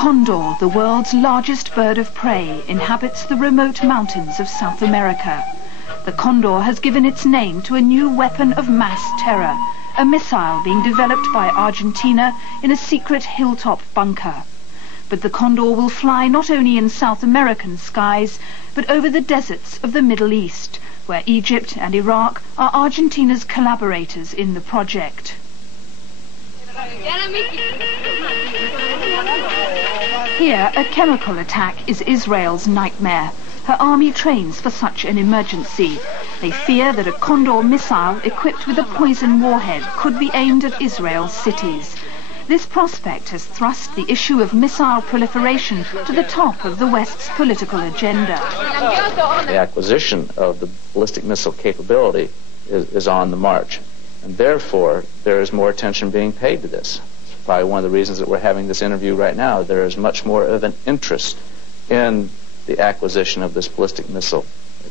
Condor, the world's largest bird of prey, inhabits the remote mountains of South America. The condor has given its name to a new weapon of mass terror, a missile being developed by Argentina in a secret hilltop bunker. But the condor will fly not only in South American skies, but over the deserts of the Middle East, where Egypt and Iraq are Argentina's collaborators in the project. Here, a chemical attack is Israel's nightmare. Her army trains for such an emergency. They fear that a Condor missile equipped with a poison warhead could be aimed at Israel's cities. This prospect has thrust the issue of missile proliferation to the top of the West's political agenda. The acquisition of the ballistic missile capability is on the march, and therefore there is more attention being paid to this. It's probably one of the reasons that we're having this interview right now. There is much more of an interest in the acquisition of this ballistic missile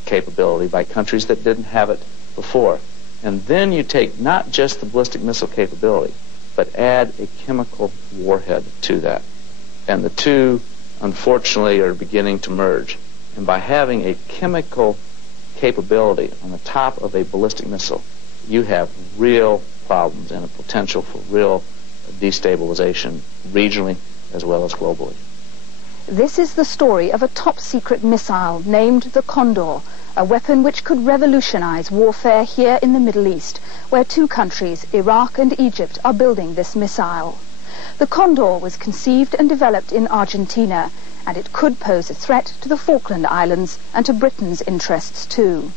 capability by countries that didn't have it before. And then you take not just the ballistic missile capability, but add a chemical warhead to that. And the two, unfortunately, are beginning to merge. And by having a chemical capability on the top of a ballistic missile, you have real problems and a potential for real destabilization regionally as well as globally. This is the story of a top-secret missile named the Condor, a weapon which could revolutionize warfare here in the Middle East, where two countries, Iraq and Egypt, are building this missile. The Condor was conceived and developed in Argentina, and it could pose a threat to the Falkland Islands and to Britain's interests too.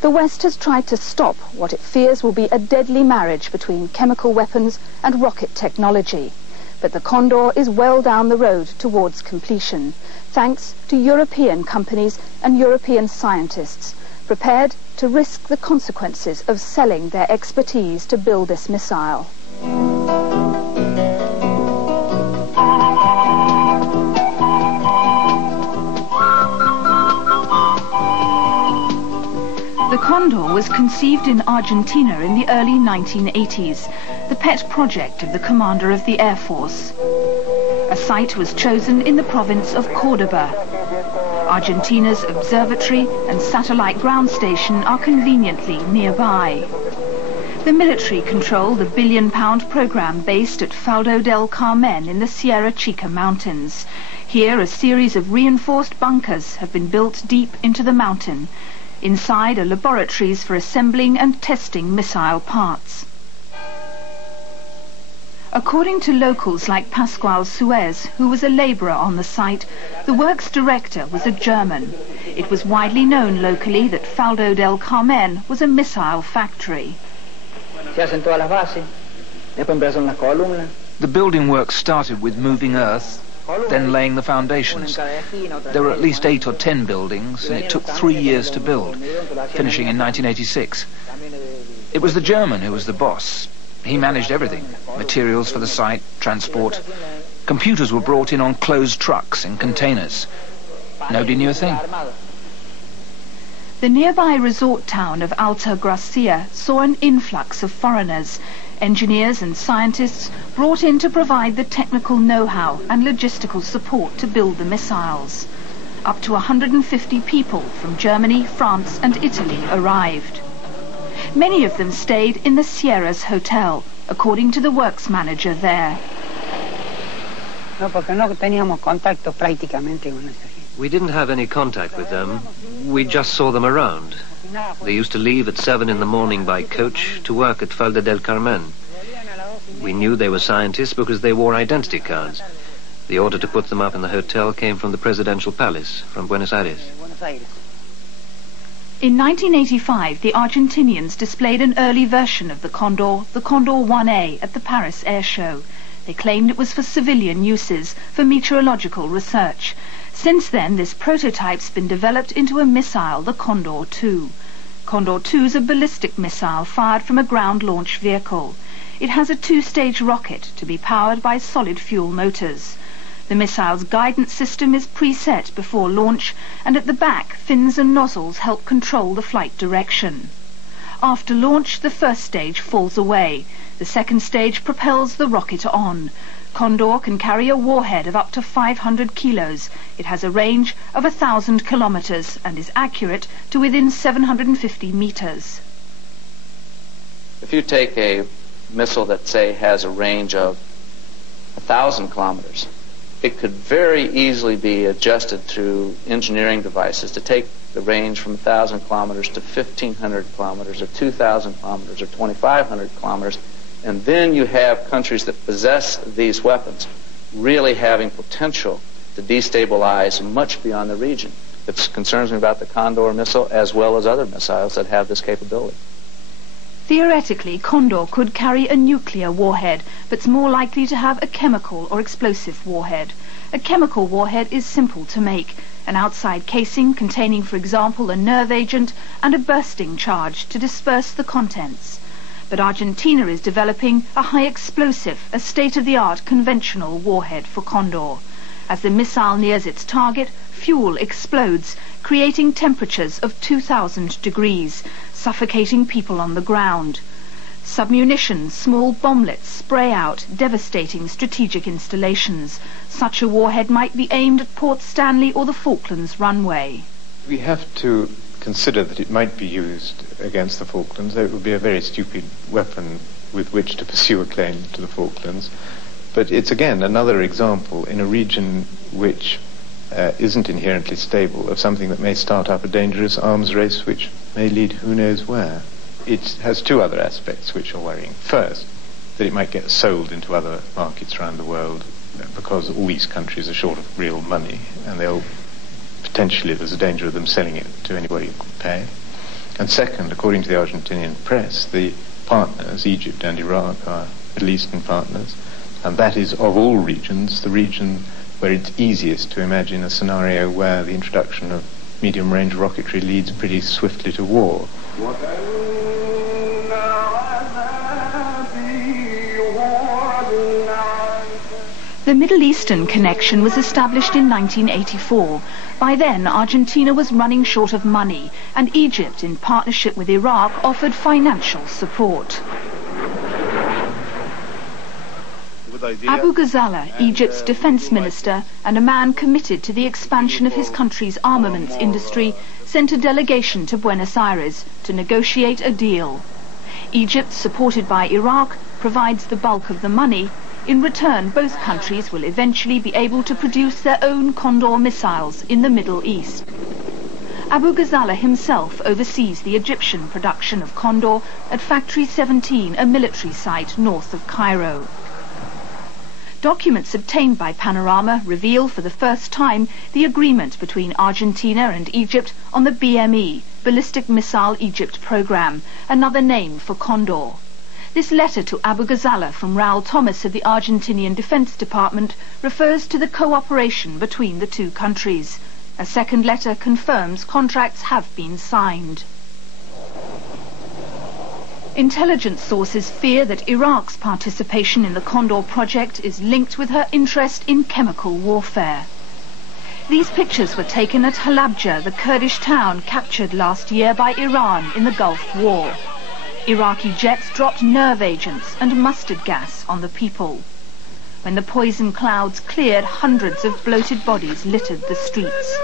The West has tried to stop what it fears will be a deadly marriage between chemical weapons and rocket technology. But the Condor is well down the road towards completion, thanks to European companies and European scientists prepared to risk the consequences of selling their expertise to build this missile. The Condor was conceived in Argentina in the early 1980s, the pet project of the commander of the Air Force. A site was chosen in the province of Cordoba. Argentina's observatory and satellite ground station are conveniently nearby. The military control the billion-pound program based at Faldo del Carmen in the Sierra Chica Mountains. Here, a series of reinforced bunkers have been built deep into the mountain. Inside are laboratories for assembling and testing missile parts. According to locals like Pascual Suez, who was a labourer on the site, the works director was a German. It was widely known locally that Faldo del Carmen was a missile factory. The building work started with moving earth, then laying the foundations. There were at least 8 or 10 buildings, and it took 3 years to build, finishing in 1986. It was the German who was the boss. He managed everything: materials for the site, transport. Computers were brought in on closed trucks and containers. Nobody knew a thing. The nearby resort town of Alta Gracia saw an influx of foreigners, engineers and scientists brought in to provide the technical know-how and logistical support to build the missiles. Up to 150 people from Germany, France and Italy arrived. Many of them stayed in the Sierras Hotel, according to the works manager there. We didn't have any contact with them. We just saw them around. They used to leave at 7 in the morning by coach to work at Falda del Carmen. We knew they were scientists because they wore identity cards. The order to put them up in the hotel came from the presidential palace, from Buenos Aires. In 1985, the Argentinians displayed an early version of the Condor 1A, at the Paris Air Show. They claimed it was for civilian uses, for meteorological research. Since then, this prototype's been developed into a missile, the Condor 2. Condor 2 is a ballistic missile fired from a ground launch vehicle. It has a 2-stage rocket to be powered by solid fuel motors. The missile's guidance system is preset before launch, and at the back, fins and nozzles help control the flight direction. After launch, the first stage falls away. The second stage propels the rocket on. Condor can carry a warhead of up to 500 kilos. It has a range of 1,000 kilometers and is accurate to within 750 meters. If you take a missile that, say, has a range of 1,000 kilometers, it could very easily be adjusted through engineering devices to take the range from 1,000 kilometers to 1,500 kilometers or 2,000 kilometers or 2,500 kilometers. And then you have countries that possess these weapons really having potential to destabilize much beyond the region. It concerns me about the Condor missile as well as other missiles that have this capability. Theoretically, Condor could carry a nuclear warhead, but it's more likely to have a chemical or explosive warhead. A chemical warhead is simple to make. An outside casing containing, for example, a nerve agent and a bursting charge to disperse the contents. But Argentina is developing a high explosive, a state-of-the-art conventional warhead for Condor. As the missile nears its target, fuel explodes, creating temperatures of 2,000 degrees, suffocating people on the ground. Submunitions, small bomblets spray out, devastating strategic installations. Such a warhead might be aimed at Port Stanley or the Falklands runway. We have to consider that it might be used against the Falklands, though it would be a very stupid weapon with which to pursue a claim to the Falklands. But it's again another example in a region which isn't inherently stable of something that may start up a dangerous arms race which may lead who knows where. It has two other aspects which are worrying. First, that it might get sold into other markets around the world because all these countries are short of real money, and they'll potentially, there's a danger of them selling it to anybody who can pay. And second, according to the Argentinian press, the partners, Egypt and Iraq, are Middle Eastern partners, and that is, of all regions, the region where it's easiest to imagine a scenario where the introduction of medium-range rocketry leads pretty swiftly to war. The Middle Eastern connection was established in 1984. By then, Argentina was running short of money, and Egypt, in partnership with Iraq, offered financial support. Abu Ghazala, Egypt's defense minister and a man committed to the expansion of his country's armaments industry, sent a delegation to Buenos Aires to negotiate a deal. Egypt, supported by Iraq, provides the bulk of the money. In return, both countries will eventually be able to produce their own Condor missiles in the Middle East. Abu Ghazala himself oversees the Egyptian production of Condor at Factory 17, a military site north of Cairo. Documents obtained by Panorama reveal for the first time the agreement between Argentina and Egypt on the BME, Ballistic Missile Egypt Program, another name for Condor. This letter to Abu Ghazala from Raul Thomas of the Argentinian Defense Department refers to the cooperation between the two countries. A second letter confirms contracts have been signed. Intelligence sources fear that Iraq's participation in the Condor project is linked with her interest in chemical warfare. These pictures were taken at Halabja, the Kurdish town captured last year by Iran in the Gulf War. Iraqi jets dropped nerve agents and mustard gas on the people. When the poison clouds cleared, hundreds of bloated bodies littered the streets.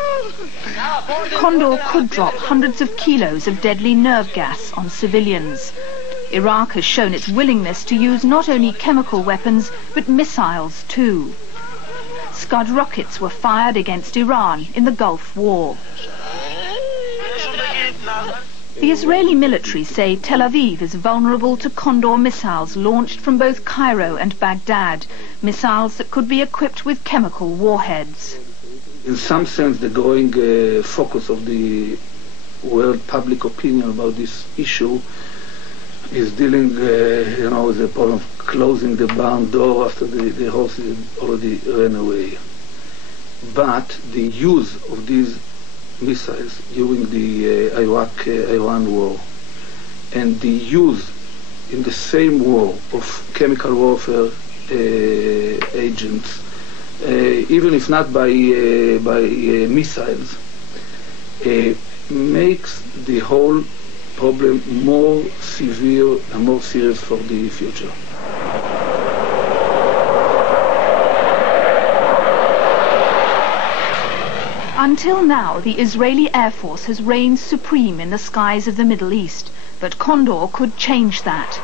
Condor could drop hundreds of kilos of deadly nerve gas on civilians. Iraq has shown its willingness to use not only chemical weapons, but missiles too. Scud rockets were fired against Iran in the Gulf War. The Israeli military say Tel Aviv is vulnerable to Condor missiles launched from both Cairo and Baghdad, missiles that could be equipped with chemical warheads. In some sense, the growing focus of the world public opinion about this issue is dealing, with the problem of closing the barn door after the horse already ran away. But the use of these missiles during the Iraq-Iran war and the use in the same war of chemical warfare agents, even if not by missiles, makes the whole problem more severe and more serious for the future. Until now, the Israeli Air Force has reigned supreme in the skies of the Middle East, but Condor could change that.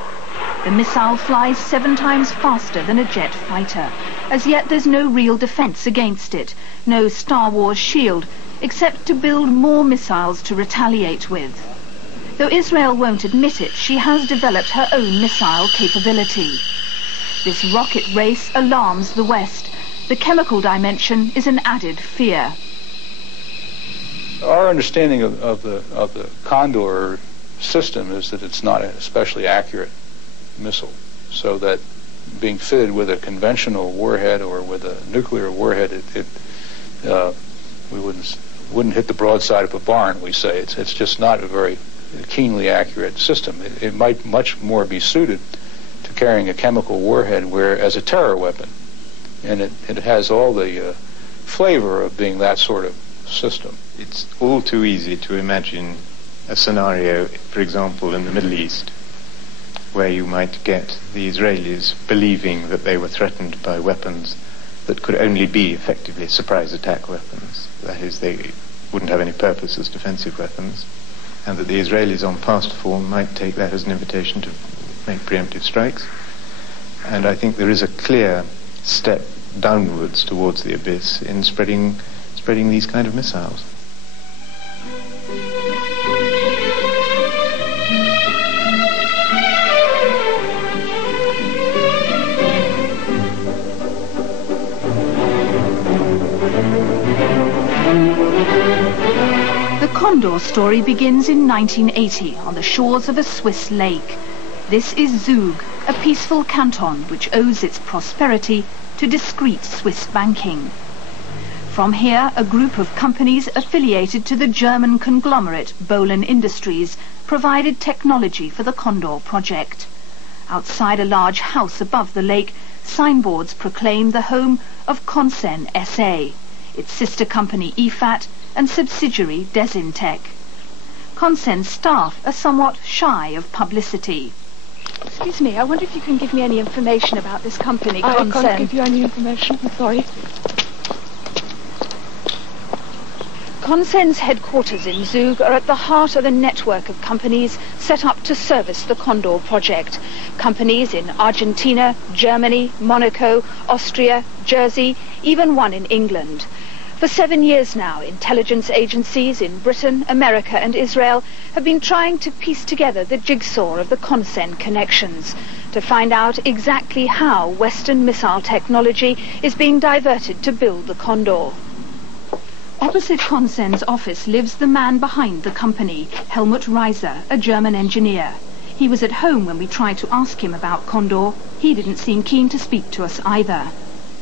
The missile flies 7 times faster than a jet fighter. As yet there's no real defense against it, no Star Wars shield, except to build more missiles to retaliate with. Though Israel won't admit it, she has developed her own missile capability. This rocket race alarms the West. The chemical dimension is an added fear. Our understanding of the Condor system is that it's not an especially accurate missile, so that being fitted with a conventional warhead or with a nuclear warhead, we wouldn't hit the broadside of a barn, we say. It's just not a very keenly accurate system. It might much more be suited to carrying a chemical warhead as a terror weapon, and it has all the flavor of being that sort of system. It's all too easy to imagine a scenario, for example, in the Middle East, where you might get the Israelis believing that they were threatened by weapons that could only be effectively surprise attack weapons. That is, they wouldn't have any purpose as defensive weapons, and that the Israelis on past form might take that as an invitation to make preemptive strikes. And I think there is a clear step downwards towards the abyss in spreading these kind of missiles. The Condor story begins in 1980 on the shores of a Swiss lake. This is Zug, a peaceful canton which owes its prosperity to discreet Swiss banking. From here, a group of companies affiliated to the German conglomerate Bohlen Industries provided technology for the Condor project. Outside a large house above the lake, signboards proclaim the home of Consen SA, its sister company IFAT, and subsidiary Desintec. Consen's staff are somewhat shy of publicity. Excuse me, I wonder if you can give me any information about this company, Consen. I can't give you any information, I'm sorry. Consen's headquarters in Zug are at the heart of a network of companies set up to service the Condor project. Companies in Argentina, Germany, Monaco, Austria, Jersey, even one in England. For 7 years now, intelligence agencies in Britain, America and Israel have been trying to piece together the jigsaw of the Consen connections, to find out exactly how Western missile technology is being diverted to build the Condor. Opposite Consen's office lives the man behind the company, Helmut Reiser, a German engineer. He was at home when we tried to ask him about Condor. He didn't seem keen to speak to us either.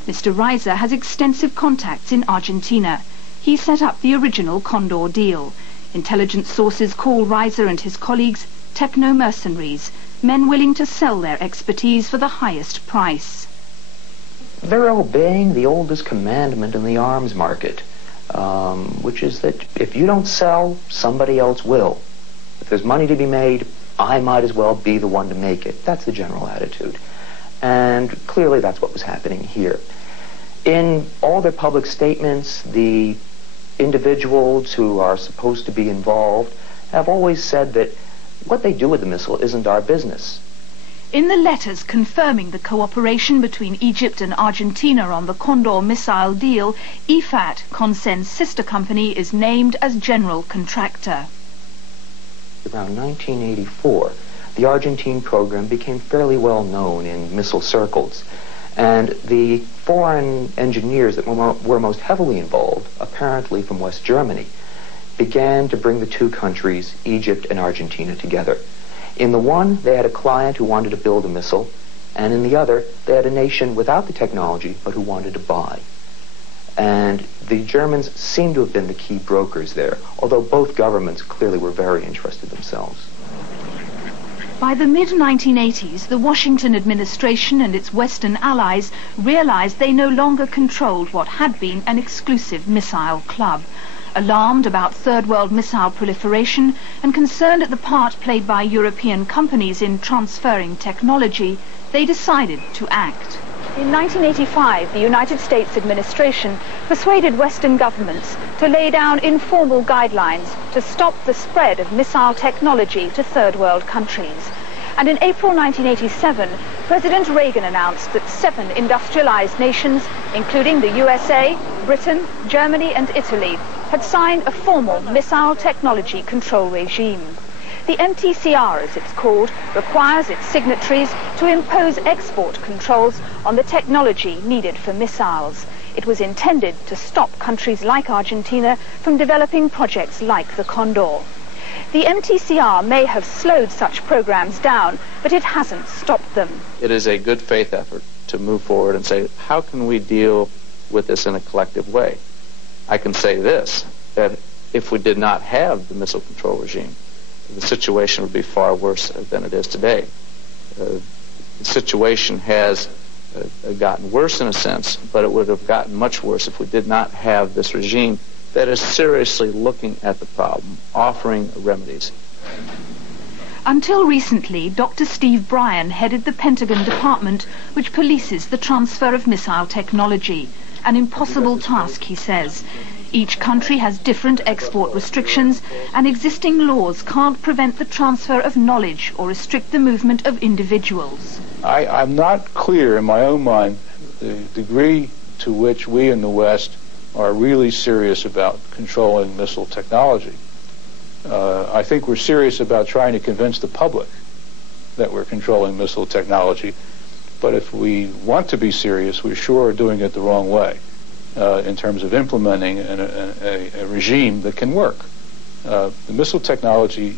Mr. Reiser has extensive contacts in Argentina. He set up the original Condor deal. Intelligence sources call Reiser and his colleagues techno-mercenaries, men willing to sell their expertise for the highest price. They're obeying the oldest commandment in the arms market, which is that if you don't sell, somebody else will. If there's money to be made, I might as well be the one to make it. That's the general attitude. And clearly that's what was happening here. In all their public statements, the individuals who are supposed to be involved have always said that what they do with the missile isn't our business. In the letters confirming the cooperation between Egypt and Argentina on the Condor missile deal, IFAT, Consen's sister company, is named as general contractor. Around 1984, the Argentine program became fairly well known in missile circles, and the foreign engineers that were most heavily involved, apparently from West Germany, began to bring the two countries, Egypt and Argentina, together. In the one, they had a client who wanted to build a missile, and in the other, they had a nation without the technology but who wanted to buy. And the Germans seem to have been the key brokers there, although both governments clearly were very interested themselves. By the mid-1980s, the Washington administration and its Western allies realized they no longer controlled what had been an exclusive missile club. Alarmed about Third World missile proliferation and concerned at the part played by European companies in transferring technology, they decided to act. In 1985, the United States administration persuaded Western governments to lay down informal guidelines to stop the spread of missile technology to third world countries. And in April 1987, President Reagan announced that 7 industrialized nations, including the USA, Britain, Germany and Italy, had signed a formal missile technology control regime. The MTCR, as it's called, requires its signatories to impose export controls on the technology needed for missiles. It was intended to stop countries like Argentina from developing projects like the Condor. The MTCR may have slowed such programs down, but it hasn't stopped them. It is a good faith effort to move forward and say, how can we deal with this in a collective way? I can say this, that if we did not have the missile control regime, the situation would be far worse than it is today. The situation has gotten worse in a sense, but it would have gotten much worse if we did not have this regime that is seriously looking at the problem, offering remedies. Until recently, Dr. Steve Bryan headed the Pentagon department which polices the transfer of missile technology. An impossible task, he says. Each country has different export restrictions, and existing laws can't prevent the transfer of knowledge or restrict the movement of individuals. I'm not clear in my own mind the degree to which we in the West are really serious about controlling missile technology. I think we're serious about trying to convince the public that we're controlling missile technology, but if we want to be serious, we sure are doing it the wrong way in terms of implementing a regime that can work. The missile technology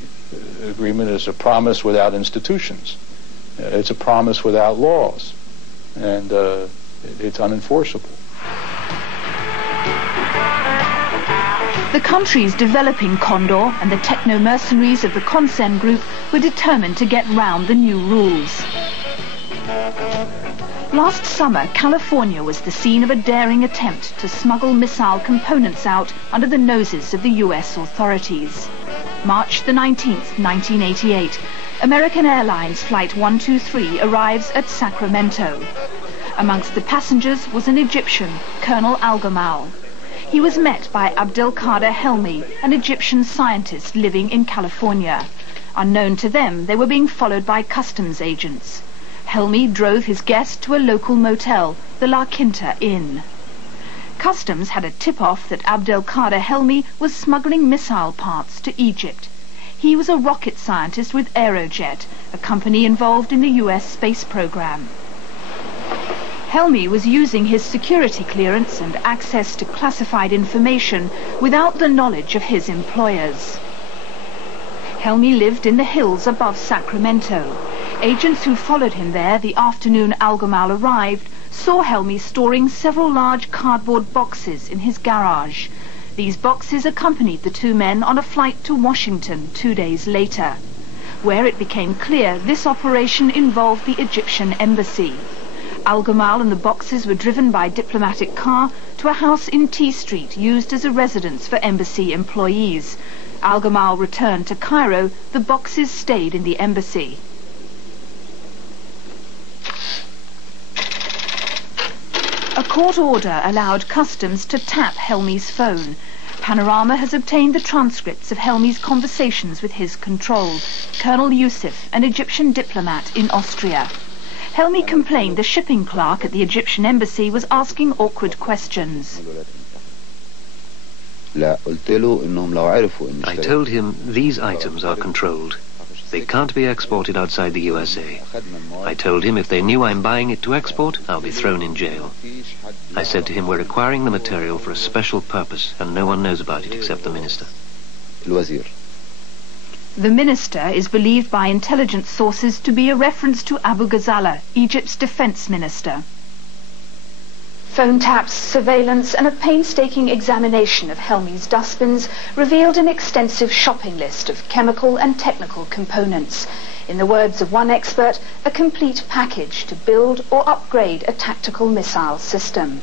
agreement is a promise without institutions. It's a promise without laws, and it's unenforceable. The countries developing Condor and the techno-mercenaries of the Consen group were determined to get round the new rules. Last summer, California was the scene of a daring attempt to smuggle missile components out under the noses of the US authorities. March the 19th, 1988, American Airlines Flight 123 arrives at Sacramento. Amongst the passengers was an Egyptian, Colonel Al-Gamal. He was met by Abdelkader Helmi, an Egyptian scientist living in California. Unknown to them, they were being followed by customs agents. Helmi drove his guest to a local motel, the La Quinta Inn. Customs had a tip-off that Abdelkader Helmi was smuggling missile parts to Egypt. He was a rocket scientist with Aerojet, a company involved in the US space program. Helmi was using his security clearance and access to classified information without the knowledge of his employers. Helmi lived in the hills above Sacramento. Agents who followed him there the afternoon Al-Gamal arrived saw Helmi storing several large cardboard boxes in his garage. These boxes accompanied the two men on a flight to Washington 2 days later, where it became clear this operation involved the Egyptian embassy. Al-Gamal and the boxes were driven by diplomatic car to a house in T Street used as a residence for embassy employees. Al-Gamal returned to Cairo. The boxes stayed in the embassy. A court order allowed customs to tap Helmi's phone. Panorama has obtained the transcripts of Helmi's conversations with his control, Colonel Yusuf, an Egyptian diplomat in Austria. Helmi complained the shipping clerk at the Egyptian embassy was asking awkward questions. I told him these items are controlled. They can't be exported outside the USA. I told him if they knew I'm buying it to export, I'll be thrown in jail. I said to him, we're acquiring the material for a special purpose, and no one knows about it except the minister. The minister is believed by intelligence sources to be a reference to Abu Ghazala, Egypt's defense minister. Phone taps, surveillance and a painstaking examination of Helmi's dustbins revealed an extensive shopping list of chemical and technical components. In the words of one expert, a complete package to build or upgrade a tactical missile system.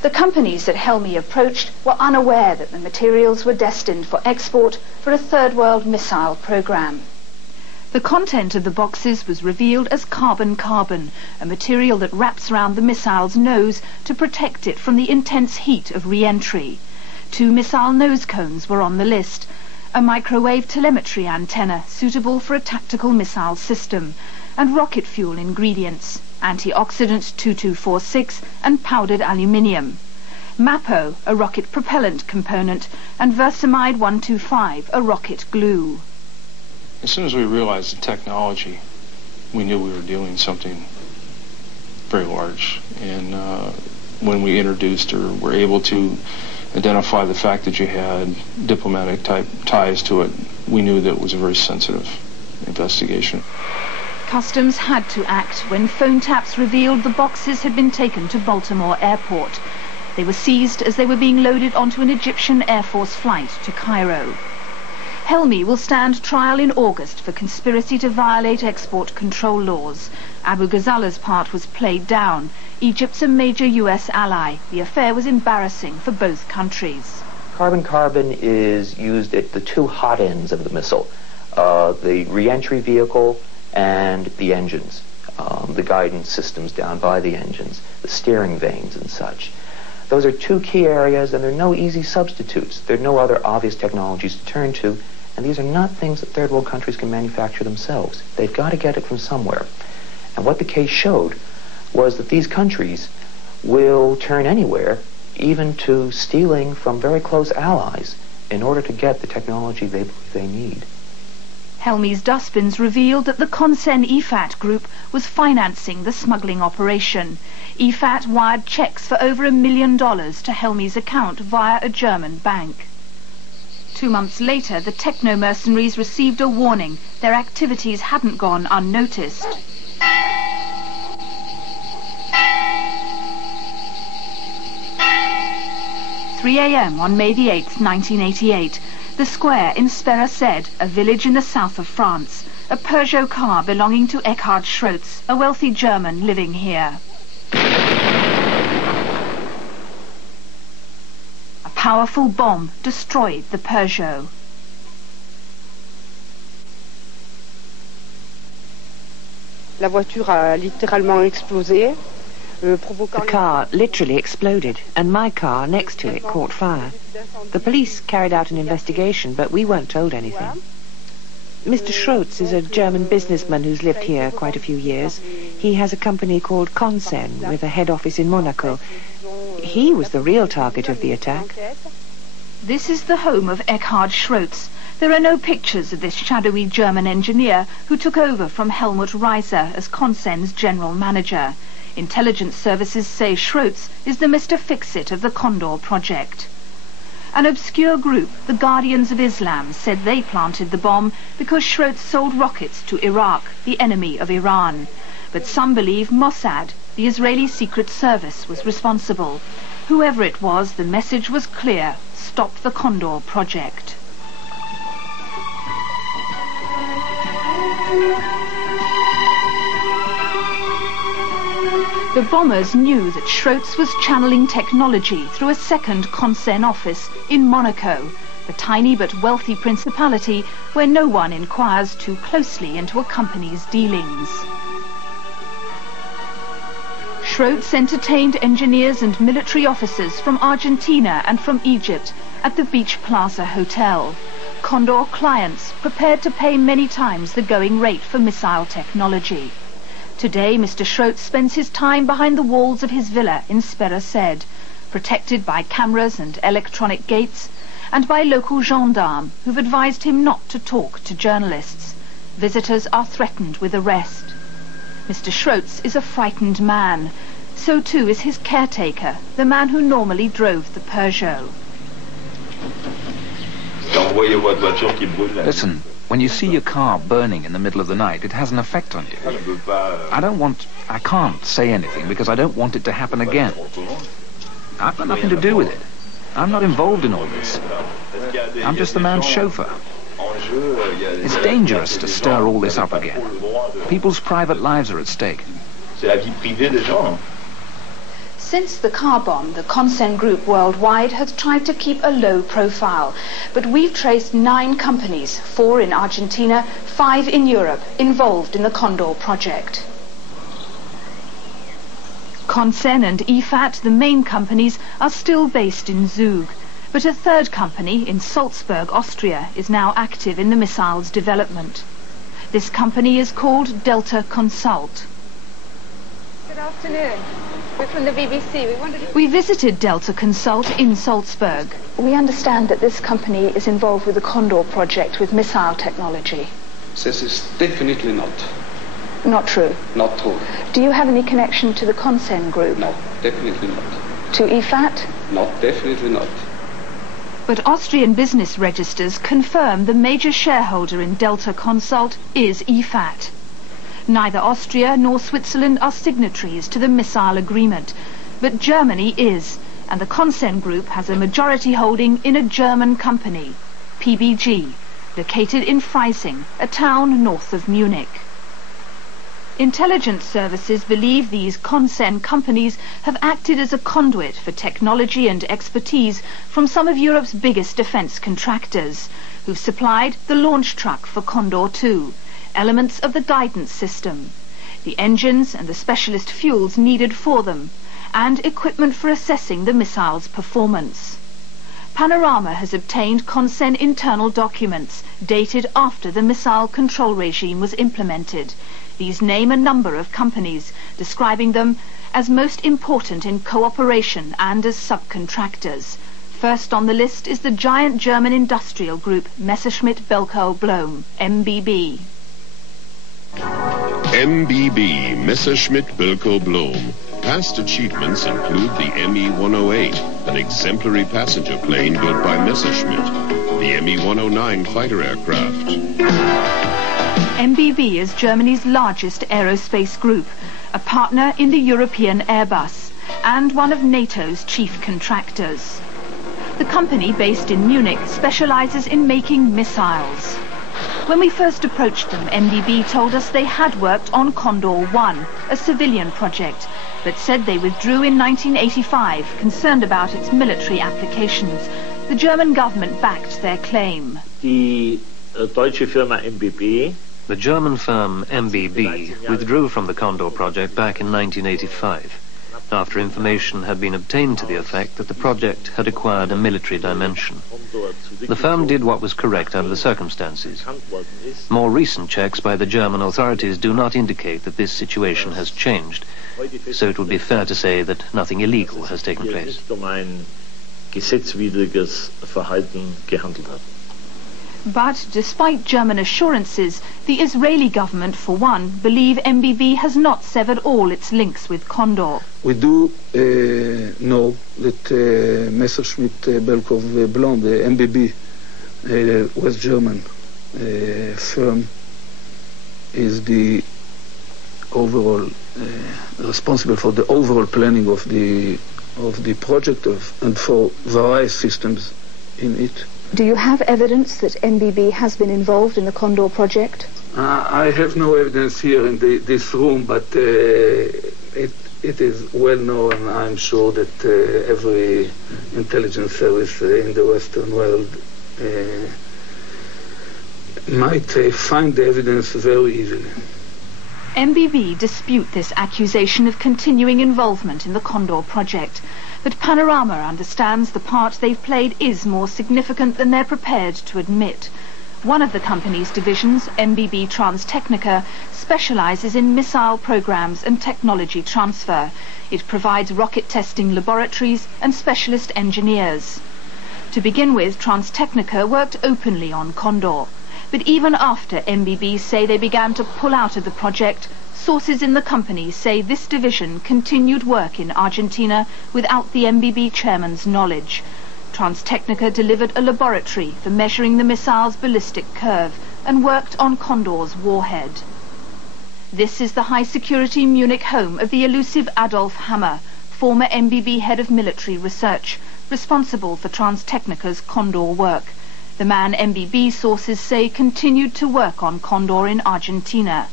The companies that Helmi approached were unaware that the materials were destined for export for a third world missile program. The content of the boxes was revealed as carbon-carbon, a material that wraps around the missile's nose to protect it from the intense heat of re-entry. 2 missile nose cones were on the list, a microwave telemetry antenna suitable for a tactical missile system, and rocket fuel ingredients, antioxidant 2246 and powdered aluminium. MAPO, a rocket propellant component, and versamide 125, a rocket glue. As soon as we realized the technology, we knew we were doing something very large. And when we introduced or were able to identify the fact that you had diplomatic type ties to it, we knew that it was a very sensitive investigation. Customs had to act when phone taps revealed the boxes had been taken to Baltimore Airport. They were seized as they were being loaded onto an Egyptian Air Force flight to Cairo. Helmi will stand trial in August for conspiracy to violate export control laws. Abu Ghazala's part was played down. Egypt's a major U.S. ally. The affair was embarrassing for both countries. Carbon-carbon is used at the 2 hot ends of the missile, the re-entry vehicle and the engines, the guidance systems down by the engines, the steering vanes and such. Those are 2 key areas, and there are no easy substitutes. There are no other obvious technologies to turn to, and these are not things that third world countries can manufacture themselves. They've got to get it from somewhere. And what the case showed was that these countries will turn anywhere, even to stealing from very close allies, in order to get the technology they believe they need. Helmi's dustbins revealed that the Consen IFAT group was financing the smuggling operation. IFAT wired checks for over $1 million to Helmi's account via a German bank. 2 months later, the techno-mercenaries received a warning. Their activities hadn't gone unnoticed. "3 a.m. on May the 8th, 1988. The square in Sperased, a village in the south of France. A Peugeot car belonging to Eckhard Schrotz, a wealthy German living here. A powerful bomb destroyed the Peugeot. La voiture a littéralement explosé. The car literally exploded, and my car next to it caught fire. The police carried out an investigation, but we weren't told anything. Mr. Schrotz is a German businessman who's lived here quite a few years. He has a company called Consen, with a head office in Monaco. He was the real target of the attack. This is the home of Eckhard Schrotz. There are no pictures of this shadowy German engineer who took over from Helmut Reiser as Consen's general manager. Intelligence services say Schrotz is the Mr. Fix-It of the Condor project. An obscure group, the Guardians of Islam, said they planted the bomb because Schrotz sold rockets to Iraq, the enemy of Iran. But some believe Mossad, the Israeli Secret Service, was responsible. Whoever it was, the message was clear: stop the Condor project. The bombers knew that Schrotz was channeling technology through a second Consen office in Monaco, the tiny but wealthy principality where no one inquires too closely into a company's dealings. Schrotz entertained engineers and military officers from Argentina and from Egypt at the Beach Plaza Hotel. Condor clients prepared to pay many times the going rate for missile technology. Today, Mr. Schrotz spends his time behind the walls of his villa in Sperased, protected by cameras and electronic gates, and by local gendarmes who've advised him not to talk to journalists. Visitors are threatened with arrest. Mr. Schrotz is a frightened man. So too is his caretaker, the man who normally drove the Peugeot. Listen, when you see your car burning in the middle of the night, it has an effect on you. I can't say anything because I don't want it to happen again. I've got nothing to do with it. I'm not involved in all this. I'm just the man's chauffeur. It's dangerous to stir all this up again. Since the car bomb, the Concern Group worldwide has tried to keep a low profile. But we've traced 9 companies, 4 in Argentina, 5 in Europe, involved in the Condor project. Concern and IFAT, the main companies, are still based in Zug. But a third company in Salzburg, Austria, is now active in the missile's development. This company is called Delta Consult. Good afternoon. We're from the BBC. We visited Delta Consult in Salzburg. We understand that this company is involved with the Condor project with missile technology. This is definitely not. Not true? Not true. Do you have any connection to the Concern Group? No, definitely not. To IFAT? No, definitely not. But Austrian business registers confirm the major shareholder in Delta Consult is IFAT. Neither Austria nor Switzerland are signatories to the missile agreement, but Germany is, and the Concern Group has a majority holding in a German company, PBG, located in Freising, a town north of Munich. Intelligence services believe these Concern companies have acted as a conduit for technology and expertise from some of Europe's biggest defence contractors, who've supplied the launch truck for Condor 2, elements of the guidance system, the engines and the specialist fuels needed for them, and equipment for assessing the missile's performance. Panorama has obtained Concern internal documents dated after the missile control regime was implemented. These name a number of companies, describing them as most important in cooperation and as subcontractors. First on the list is the giant German industrial group Messerschmitt Bölkow Blohm, MBB. MBB, Messerschmitt Bölkow Blohm. Past achievements include the Me-108, an exemplary passenger plane built by Messerschmitt, the Me-109 fighter aircraft. MBB is Germany's largest aerospace group, a partner in the European Airbus, and one of NATO's chief contractors. The company, based in Munich, specializes in making missiles. When we first approached them, MBB told us they had worked on Condor 1, a civilian project, but said they withdrew in 1985, concerned about its military applications. The German government backed their claim. The German firm MBB withdrew from the Condor project back in 1985, after information had been obtained to the effect that the project had acquired a military dimension. The firm did what was correct under the circumstances. More recent checks by the German authorities do not indicate that this situation has changed, so it would be fair to say that nothing illegal has taken place. But despite German assurances, the Israeli government, for one, believe MBB has not severed all its links with Condor. We do know that Messerschmitt Bölkow Blohm, the MBB, West German firm, is the overall responsible for the overall planning of the project and for various systems in it. Do you have evidence that MBB has been involved in the Condor project? I have no evidence here in this room, but it is well known. I'm sure that every intelligence service in the Western world might find the evidence very easily. MBB dispute this accusation of continuing involvement in the Condor project. But Panorama understands the part they've played is more significant than they're prepared to admit. One of the company's divisions, MBB Transtechnica, specializes in missile programs and technology transfer. It provides rocket testing laboratories and specialist engineers. To begin with, Transtechnica worked openly on Condor. But even after MBB say they began to pull out of the project, sources in the company say this division continued work in Argentina without the MBB chairman's knowledge. Transtechnica delivered a laboratory for measuring the missile's ballistic curve and worked on Condor's warhead. This is the high-security Munich home of the elusive Adolf Hammer, former MBB head of military research, responsible for Transtechnica's Condor work. The man MBB sources say continued to work on Condor in Argentina.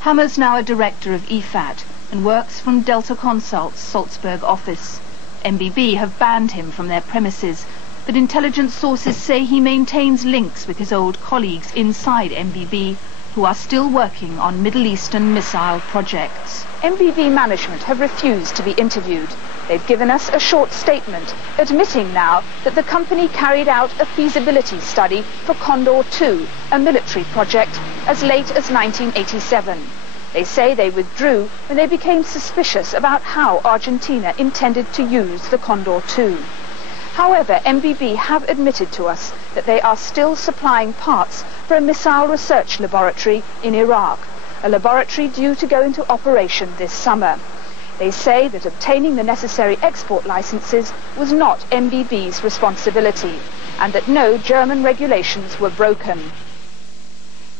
Hammer's now a director of IFAT, and works from Delta Consult's Salzburg office. MBB have banned him from their premises, but intelligence sources say he maintains links with his old colleagues inside MBB, who are still working on Middle Eastern missile projects. MBB management have refused to be interviewed. They've given us a short statement, admitting now that the company carried out a feasibility study for Condor 2, a military project, as late as 1987. They say they withdrew when they became suspicious about how Argentina intended to use the Condor 2. However, MBB have admitted to us that they are still supplying parts for a missile research laboratory in Iraq, a laboratory due to go into operation this summer. They say that obtaining the necessary export licenses was not MBB's responsibility, and that no German regulations were broken.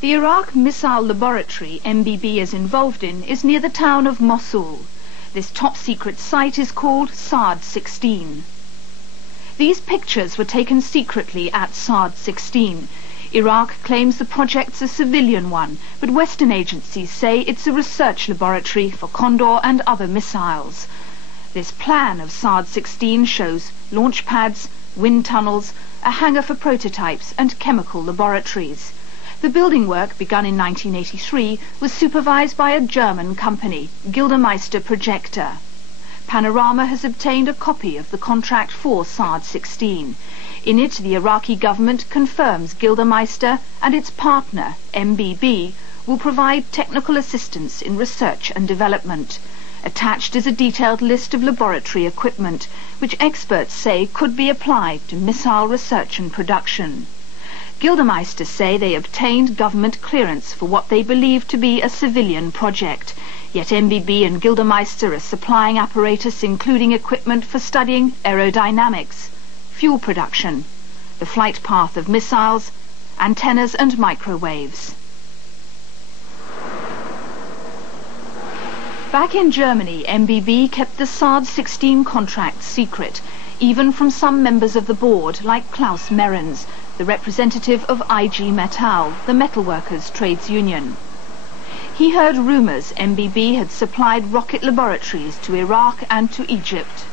The Iraq Missile Laboratory MBB is involved in is near the town of Mosul. This top-secret site is called SAD-16. These pictures were taken secretly at SAD-16. Iraq claims the project's a civilian one, but Western agencies say it's a research laboratory for Condor and other missiles. This plan of SAD-16 shows launch pads, wind tunnels, a hangar for prototypes and chemical laboratories. The building work, begun in 1983, was supervised by a German company, Gildemeister Projector. Panorama has obtained a copy of the contract for SAD-16. In it, the Iraqi government confirms Gildemeister and its partner, MBB, will provide technical assistance in research and development. Attached is a detailed list of laboratory equipment, which experts say could be applied to missile research and production. Gildemeister say they obtained government clearance for what they believe to be a civilian project, yet MBB and Gildemeister are supplying apparatus including equipment for studying aerodynamics, fuel production, the flight path of missiles, antennas and microwaves. Back in Germany, MBB kept the SAD-16 contract secret, even from some members of the board like Klaus Merens, the representative of IG Metall, the metalworkers' trades union. He heard rumours MBB had supplied rocket laboratories to Iraq and to Egypt.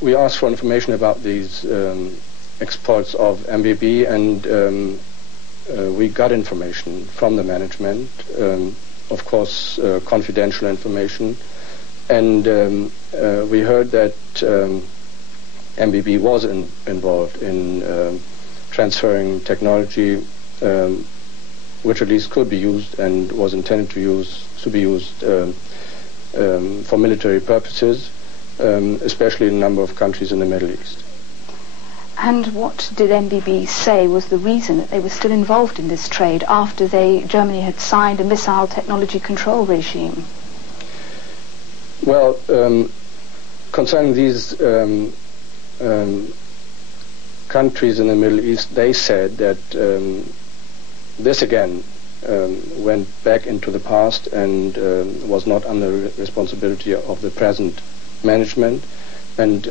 We asked for information about these exports of MBB, and we got information from the management, of course confidential information, and we heard that MBB was involved in transferring technology which at least could be used and was intended to be used for military purposes, especially in a number of countries in the Middle East. And what did MBB say was the reason that they were still involved in this trade after Germany had signed a missile technology control regime? Well, concerning these countries in the Middle East, they said that this again went back into the past and was not under responsibility of the present management, and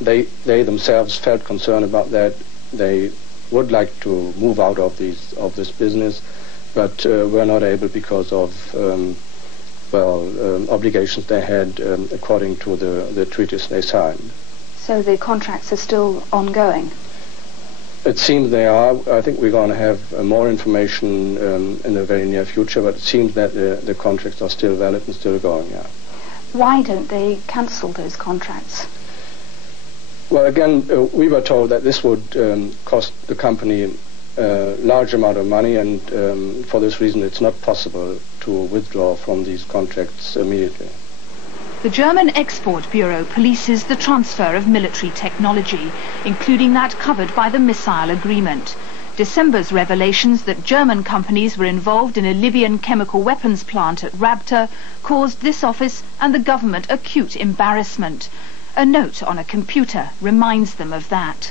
they themselves felt concerned about that. They would like to move out of this business, but were not able because of obligations they had according to the treaties they signed. So the contracts are still ongoing? It seems they are. I think we're going to have more information in the very near future, but it seems that the contracts are still valid and still going, yeah. Why don't they cancel those contracts? Well, again, we were told that this would cost the company a large amount of money, and for this reason it's not possible to withdraw from these contracts immediately. The German Export Bureau polices the transfer of military technology, including that covered by the missile agreement. December's revelations that German companies were involved in a Libyan chemical weapons plant at Rabta caused this office and the government acute embarrassment. A note on a computer reminds them of that.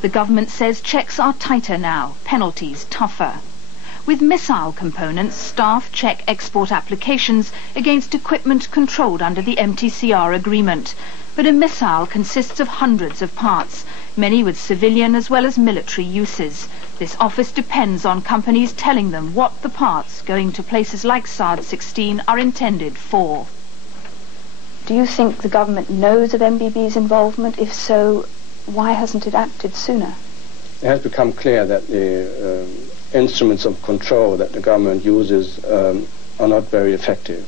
The government says checks are tighter now, penalties tougher. With missile components, staff check export applications against equipment controlled under the MTCR agreement. But a missile consists of hundreds of parts, many with civilian as well as military uses. This office depends on companies telling them what the parts going to places like SAD-16 are intended for. Do you think the government knows of MBB's involvement? If so, why hasn't it acted sooner? It has become clear that the instruments of control that the government uses are not very effective.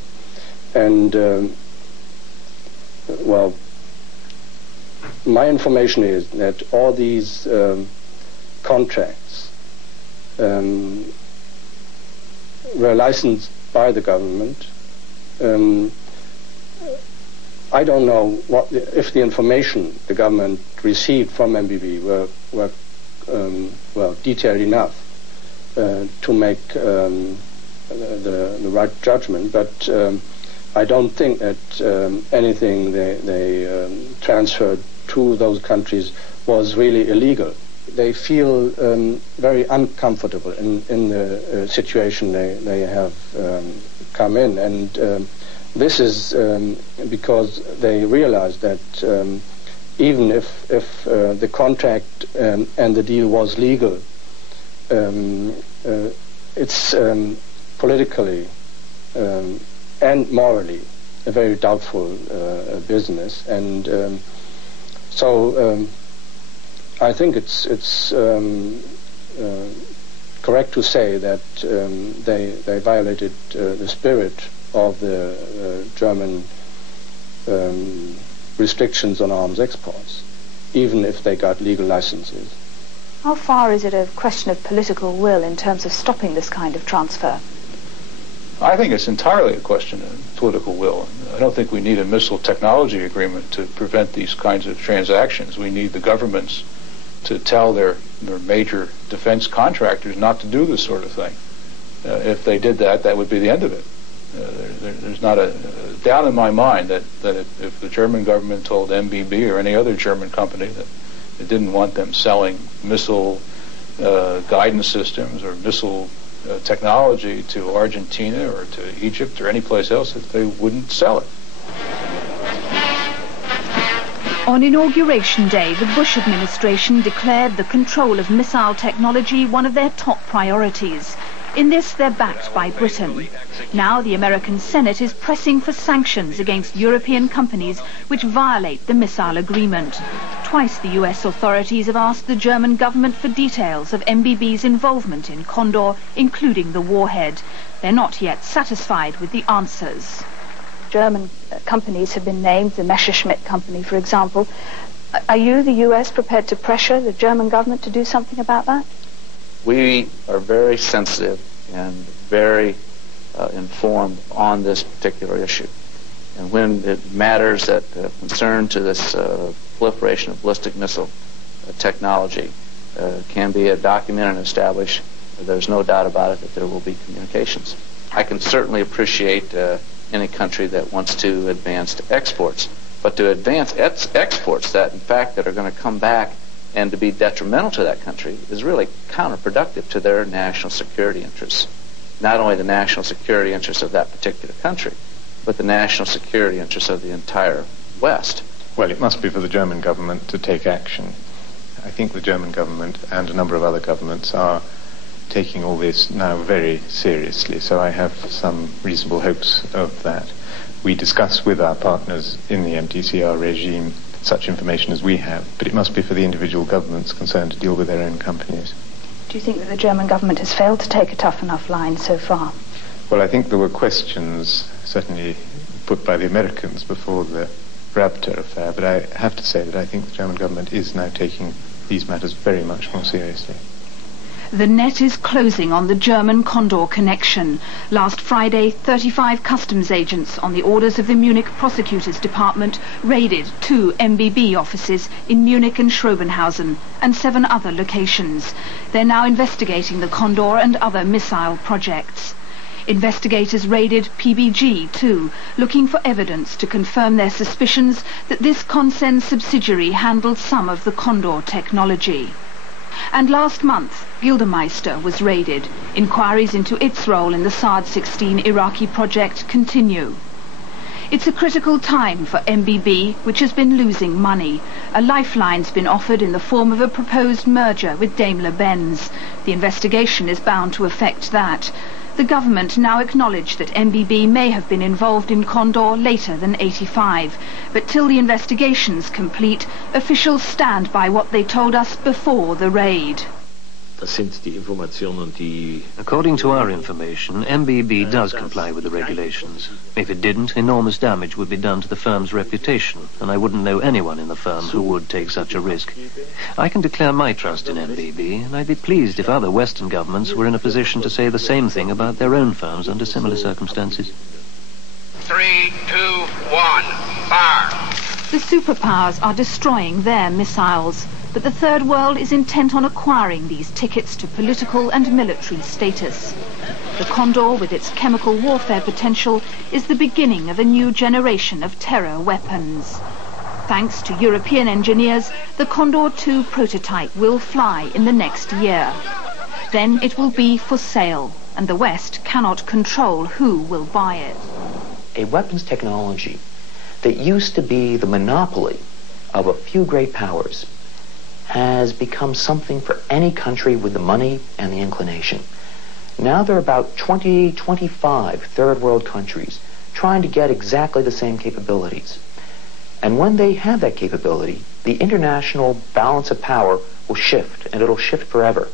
And, well, my information is that all these contracts were licensed by the government. I don't know if the information the government received from MBB were well, detailed enough to make the right judgment, but I don't think that anything they transferred to those countries was really illegal. They feel very uncomfortable in the situation they have come in, and this is because they realize that even if the contract and the deal was legal, it's politically and morally a very doubtful business, and so I think it's correct to say that they violated the spirit of the German restrictions on arms exports, even if they got legal licenses. How far is it a question of political will in terms of stopping this kind of transfer? I think it's entirely a question of political will. I don't think we need a missile technology agreement to prevent these kinds of transactions. We need the governments to tell their major defense contractors not to do this sort of thing. If they did that, that would be the end of it. There's not a doubt in my mind that if the German government told MBB or any other German company that it didn't want them selling missile guidance systems or missile technology to Argentina or to Egypt or any place else, that they wouldn't sell it. On Inauguration Day, the Bush administration declared the control of missile technology one of their top priorities. In this, they're backed by Britain. Now the American Senate is pressing for sanctions against European companies which violate the missile agreement. Twice the US authorities have asked the German government for details of MBB's involvement in Condor, including the warhead. They're not yet satisfied with the answers. German companies have been named, the Messerschmitt company, for example. Are you, the US, prepared to pressure the German government to do something about that? We are very sensitive and very informed on this particular issue. And when it matters that concern to this proliferation of ballistic missile technology can be documented and established, there's no doubt about it that there will be communications. I can certainly appreciate any country that wants to advance exports, but to advance exports that, in fact, that are going to come back and to be detrimental to that country is really counterproductive to their national security interests. Not only the national security interests of that particular country, but the national security interests of the entire West. Well, it must be for the German government to take action. I think the German government and a number of other governments are taking all this now very seriously, so I have some reasonable hopes of that. We discuss with our partners in the MTCR regime such information as we have, but it must be for the individual governments concerned to deal with their own companies. Do you think that the German government has failed to take a tough enough line so far? Well, I think there were questions certainly put by the Americans before the Raptor affair, but I have to say that I think the German government is now taking these matters very much more seriously. The net is closing on the German Condor connection. Last Friday, 35 customs agents on the orders of the Munich Prosecutor's Department raided 2 MBB offices in Munich and Schrobenhausen and 7 other locations. They're now investigating the Condor and other missile projects. Investigators raided PBG too, looking for evidence to confirm their suspicions that this Consen subsidiary handled some of the Condor technology. And last month, Gildemeister was raided. Inquiries into its role in the Saad-16 Iraqi project continue. It's a critical time for MBB, which has been losing money. A lifeline's been offered in the form of a proposed merger with Daimler-Benz. The investigation is bound to affect that. The government now acknowledge that MBB may have been involved in Condor later than '85, but till the investigation's complete, officials stand by what they told us before the raid. According to our information, MBB does comply with the regulations. If it didn't, enormous damage would be done to the firm's reputation, and I wouldn't know anyone in the firm who would take such a risk. I can declare my trust in MBB, and I'd be pleased if other Western governments were in a position to say the same thing about their own firms under similar circumstances. 3, 2, 1, fire! The superpowers are destroying their missiles, but the Third World is intent on acquiring these tickets to political and military status. The Condor, with its chemical warfare potential, is the beginning of a new generation of terror weapons. Thanks to European engineers, the Condor 2 prototype will fly in the next year. Then it will be for sale, and the West cannot control who will buy it. A weapons technology that used to be the monopoly of a few great powers has become something for any country with the money and the inclination. Now there are about 25 third world countries trying to get exactly the same capabilities. And when they have that capability, the international balance of power will shift, and it'll shift forever.